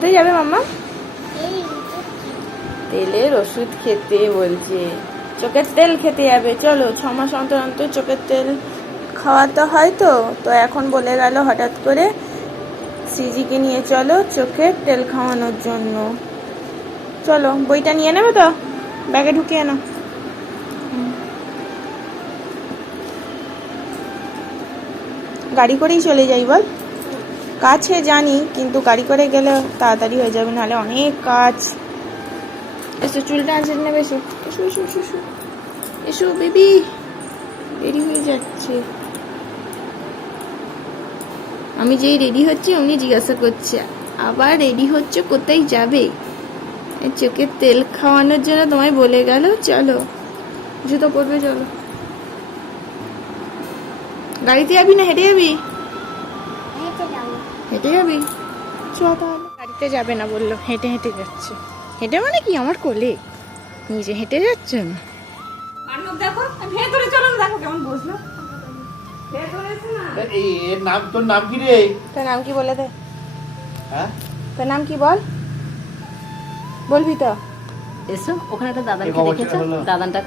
কোথায় যাবে মাম্মা? তেলের ওষুধ খেতে বলছে, চোখের তেল খেতে যাবে। চলো, 6 মাস অন্তর অন্তর চোখের তেল খাওয়াতে হয় তো এখন বলে গেল হঠাৎ করে সিজিকে নিয়ে চলো চোখের তেল খাওয়ানোর জন্য। চলো, বইটা নিয়ে নেবে তো, ব্যাগে ঢুকিয়ে নাও। গাড়ি করেই চলে যাই বল? কাছে জানি, কিন্তু গাড়ি করে গেলে তাড়াতাড়ি হয়ে যাবে, নাহলে অনেক কাজ। এসো, চুলটা আঁচড়ে নেবে। এসো এসো এসো এসো এসো এসো বেবি, দেরি হয়ে যাচ্ছে। আমি যেই রেডি হচ্ছি অমনি জিজ্ঞাসা করছে, আবার রেডি হচ্ছে, কোথায় যাবে? চোখের তেল খাওয়ানোর জন্য তোমায় বলে গেল। চলো, জুতো পরবে, চলো। গাড়িতে যাবি না হেঁটে যাবি? হেঁটে যাবি? চ তাহলে। গাড়িতে যাবে না বললো, হেঁটে হেঁটে যাচ্ছে। হেঁটে মানে কি, আমার কোলে নিজে হেঁটে যাচ্ছে না। দেখো ভেতরে, চলো দেখো কেমন বসলো। তোর নাম কি রে? তোর নাম কি বলে দে। হ্যাঁ, তোর নাম কি বল, বলবি তো? এসো, ওখানে একটা দাদাকে দেখেছো? দাদানটা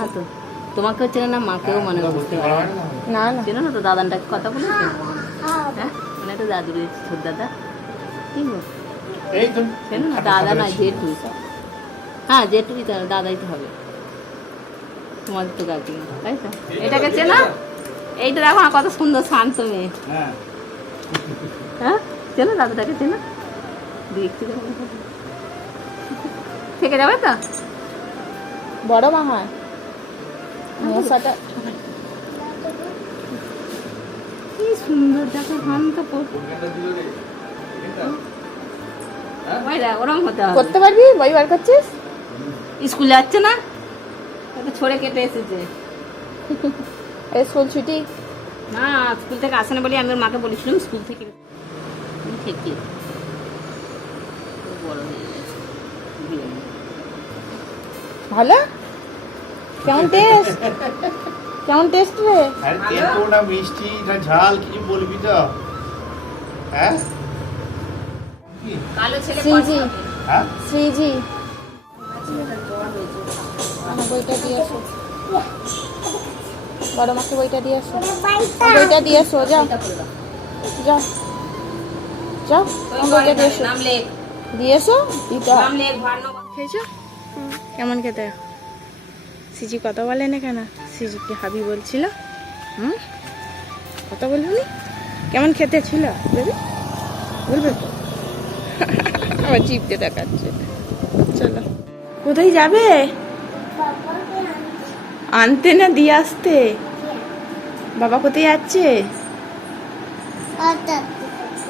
না তো, তোমাকে চেনে না, মাকেও মনে বুঝতে পারে না না, চেনো না তো দাদানটাকে? কথা বলেছে? হ্যাঁ, মানে তো দাদুর ছোট দাদা, কি গো চেনো না? দাদা না, জেঠু। হ্যাঁ, জেঠুই তো, দাদাই তো হবে তোমাদের তো গাড়ি, তাই তো? এটাকে চেনো? এইটা দেখো না, কত সুন্দর শান্ত মেয়ে। হ্যাঁ, চেনো দাদাটাকে? চেনো? দেখছি থেকে যাবে তো, বড় মা হয় মশাটা। কি সুন্দর দেখো, শান্ত। ওরম হতে হবে। করতে পারবি? বই বার করছিস? স্কুলে যাচ্ছে না, ছড়ে কেটে এসেছে। স্কুল ছুটি? না, স্কুল থেকে আসে না বলে আমি ওর মাকে বলেছিলাম স্কুল থেকে থেকে বড় হয়ে গেছে। ভালো? কেমন টেস্ট? কেমন টেস্ট রে? আরে তেতো না মিষ্টি না ঝাল, কিছু বলবি তো? হ্যাঁ, কালো ছেলে সিজি, হ্যাঁ, সিজি বইটা দিয়ে আসো, বড় মাকে বইটা দিয়ে আসো, বইটা দিয়ে আসো। যাও যাও যাও, বইটা দিয়ে এসো, নাম লেখ, দিয়ে এসো। দিতে নাম লেখ, ভার্ণ। খেয়েছো? কেমন খেতে? সিজি কথা বলে না কেন? সিজিকে হাবি বলছিল। কথা বলবি? কেমন খেতে ছিল বেবি? বলবে তো? আমার জিভতে দেখাচ্ছে। চলো, কোথায় যাবে? আনতে না দিয়ে আসতে? বাবা কোথায় যাচ্ছে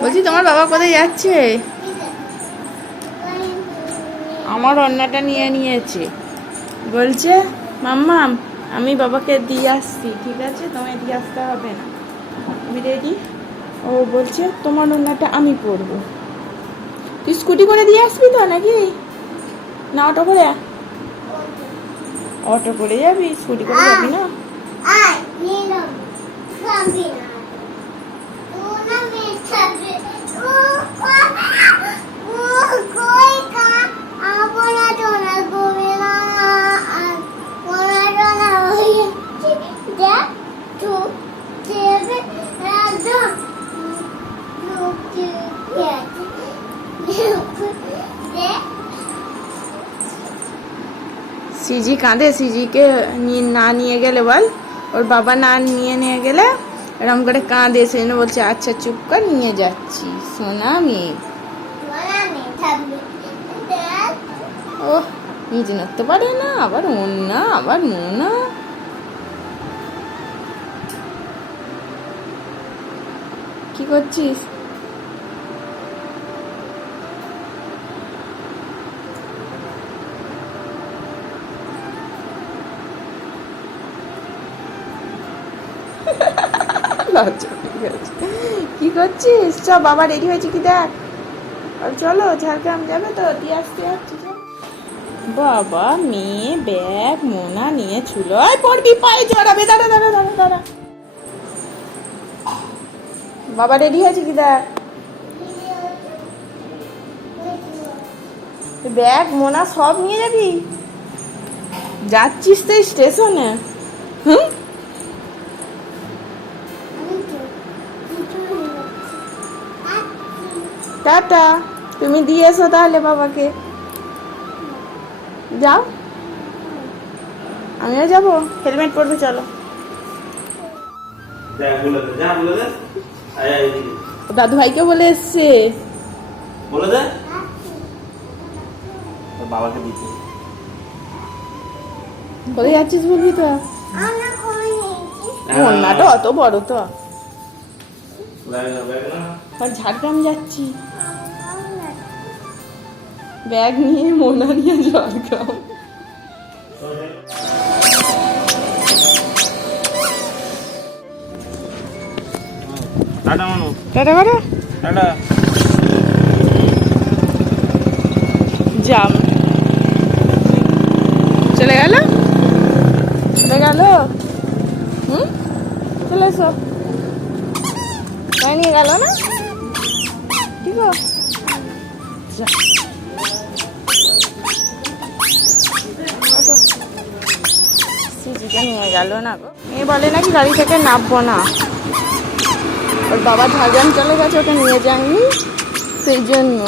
বলছি? তোমার বাবা কোথায় যাচ্ছে? আমার রান্নাটা নিয়ে নিয়েছে, বলছে মাম্মাম আমি বাবাকে দিয়ে আসছি। ঠিক আছে, তোমায় দিয়ে আসতে হবে না, তুমি রেডি? ও বলছে তোমার রান্নাটা আমি পরবো। তুই স্কুটি করে দিয়ে আসবি তো নাকি না অটো করে? অটো করে যাবি, স্কুটি করে যাবি না? সিজি কাঁদে, সিজিকে না নিয়ে গেলে বল, ওর বাবা না নিয়ে গেলে এরকম করে কাঁদে। সেই জন্য বলছে আচ্ছা চুপ কর, নিয়ে যাচ্ছি সোনা মেয়ে। ও নিজে নড়তে পারে না, আবার ওন্না, আবার মোনা। কি করছিস? কি করছিস? চ, বাবা রেডি হয়েছে কি দেখ। আর চলো, ঝাড়গ্রাম যাবে তো, দিয়ে আসতে যাচ্ছি। বাবা মেয়ে ব্যাগ মোনা নিয়ে ছিল, আর পড়বি, পায়ে জড়াবে। দাঁড়া দাঁড়া দাঁড়া দাঁড়া, বাবা রেডি হয়েছে কি দেখ। ব্যাগ মোনা সব নিয়ে যাবি? যাচ্ছিস তো স্টেশনে? হুম, টাটা। তুমি দিয়ে এসো তাহলে বাবাকে। যাও, আমিও যাবো। হেলমেট পরবে, চলো। দাদু ভাইকে বলে এসছে। বলে দে বাবাকে দিতে। কোথায় যাচ্ছিস বলবি তো? মোনাটা অত বড় তো। আর ঝাড়গ্রাম যাচ্ছি, ব্যাগ নিয়ে মোনা নিয়ে ঝাড়গ্রাম। টাটা মানু, টাটা করো। টাটা। জাম চলে গেল, চলে গেল। হুম, চলে এসো। তাই নিয়ে গেল না? ঠিক আছে, যা। সিজিকে নিয়ে গেল না গো। মেয়ে বলে নাকি গাড়ি থেকে নামবো না, ওর বাবা ঝাড়গ্রাম চলে গেছে, ওকে নিয়ে যায়নি, সেই জন্য।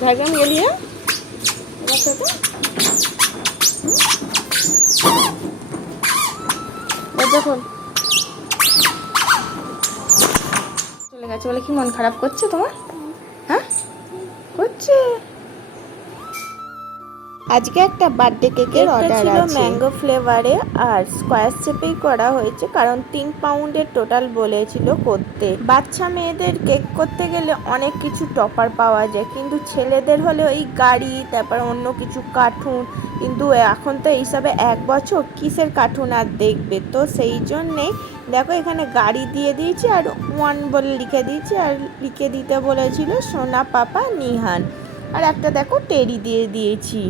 ঝাড়গ্রাম গেলি? হ্যাঁ, আমার সাথে যখন চলে গেছে বলে কি মন খারাপ করছে তোমার? হ্যাঁ, করছে। আজকে একটা বার্থডে কেকের অর্ডার ছিল ম্যাঙ্গো ফ্লেভারে, আর স্কোয়ার শেপেই করা হয়েছে, কারণ 3 পাউন্ডের টোটাল বলেছিল করতে। বাচ্চা মেয়েদের কেক করতে গেলে অনেক কিছু টপার পাওয়া যায়, কিন্তু ছেলেদের হলে ওই গাড়ি, তারপর অন্য কিছু কার্টুন। কিন্তু এখন তো এইসবে 1 বছর, কিসের কার্টুন আর দেখবে? তো সেই জন্যেই দেখো এখানে গাড়ি দিয়ে দিয়েছি, আর 1 বলে লিখে দিয়েছি, আর লিখে দিতে বলেছিল সোনা পাপা নিহান। আর একটা দেখো টেরি দিয়ে দিয়েছি।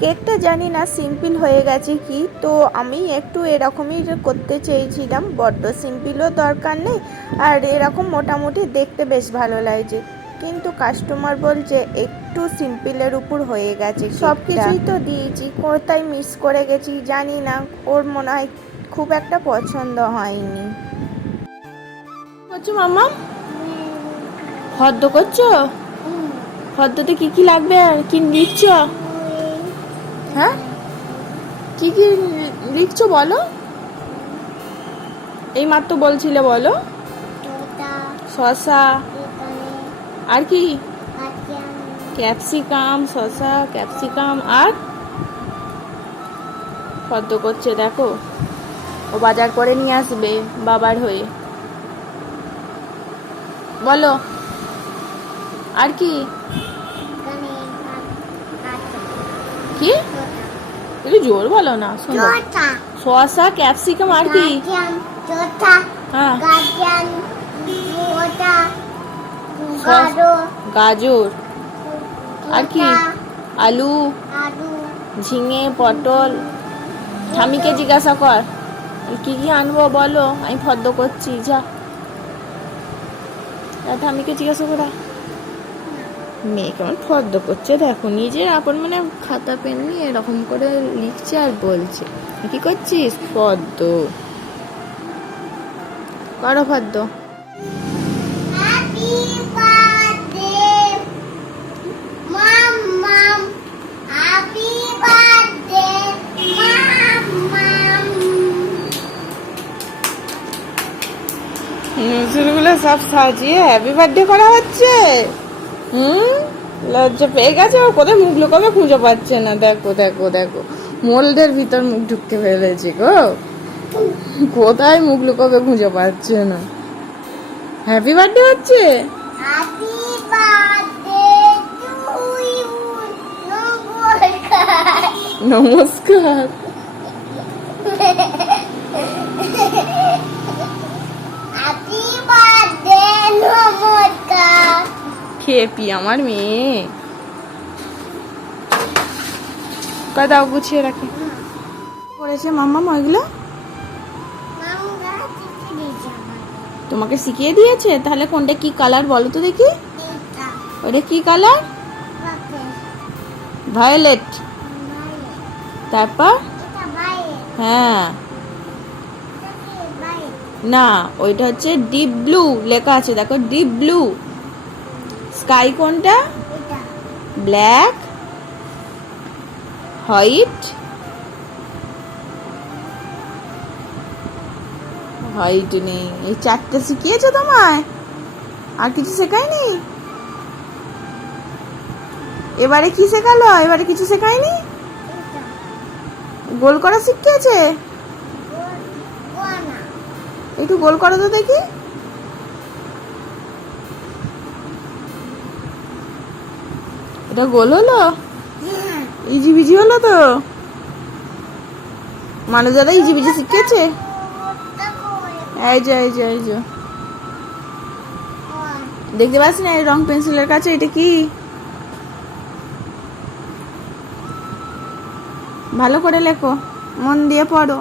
কেকটা জানি না সিম্পল হয়ে গেছে কি, তো আমি একটু এরকমই করতে চেয়েছিলাম, বড্ড সিম্পলও দরকার নেই, আর এরকম মোটামুটি দেখতে বেশ ভালো লাগছে। কিন্তু কাস্টমার বলছে একটু সিম্পলের উপর হয়ে গেছে। সব কিছুই তো দিয়েছি, কোথায় মিস করে গেছি জানি না, ওর মনে হয় খুব একটা পছন্দ হয়নি। করছো মাম্মা? ফর্দ করছো? ফর্দতে কি কি লাগবে আর কি লিখছো? হ্যাঁ, কি কি লিখছো বলো? এই মাত্র বলছিলে, বলো। শসা, আর কি? ক্যাপসিকাম, শসা, ক্যাপসিকাম, আর ফর্দ করছে দেখো। ও বাজার করে নিয়ে আসবে বাবার হয়ে। বলো আর কি কি? একটু জোর বলো না, শোনো। শসা, ক্যাপসিকাম, আর কি? হ্যাঁ, গাজর, আর কি? আলু, ঝিঙে, পটল। ঠামিকে জিজ্ঞাসা কর কি কি আনবো বলো, আমি ফর্দ করছি। যা, ঠামিকে জিজ্ঞাসা করা। মেয়ে কেমন ফর্দ করছে দেখো, নিজের আপন মানে খাতা পেন নিয়ে এরকম করে লিখছে আর বলছে কি করছিস? ফর্দ করো, ফর্দ। নজরগুলো সব সাজিয়ে হ্যাপি বার্থডে করা হচ্ছে। লজ্জা পেয়ে গেছে, ও কোথায় মুখ লুকাবে খুঁজে পাচ্ছে না। দেখো দেখো দেখো, মোল্ডের ভিতর মুখ ঢুকতে ফেলেছে গো, কোথায় মুখ লুকাবে খুঁজে পাচ্ছে না। হ্যাপি বার্থডে হচ্ছে। নমস্কার। খেপি আমার মেয়ে, দাও গুছিয়ে রাখি। করেছে মাম্মা ওইগুলো তোমাকে শিখিয়ে দিয়েছে? তাহলে কোনটা কি কালার বলো তো দেখি। ওটা কি কালার? ভায়োলেট। তারপর হ্যাঁ, না ওইটা হচ্ছে ডিপ ব্লু লেখা আছে, দেখো ডিপ ব্লু। স্কাই কোনটা? ব্ল্যাক, হোয়াইট, হোয়াইট নেই। এই চারটে শিখিয়েছো তোমায়, আর কিছু শেখায়নি? এবারে কি শেখালো? এবারে কিছু শেখায়নি? গোল করা শিখিয়েছে? একটু গোল করো তো দেখি। এটা গোল হলো? ইজি বিজি হলো তো? মানুষ দাদা ইজি বিজি শিখিয়েছে? এই যে এই যে এই যে দেখতে পাচ্ছি না এই রং পেন্সিলের কাছে? এটা কি? ভালো করে লেখো, মন দিয়ে পড়ো।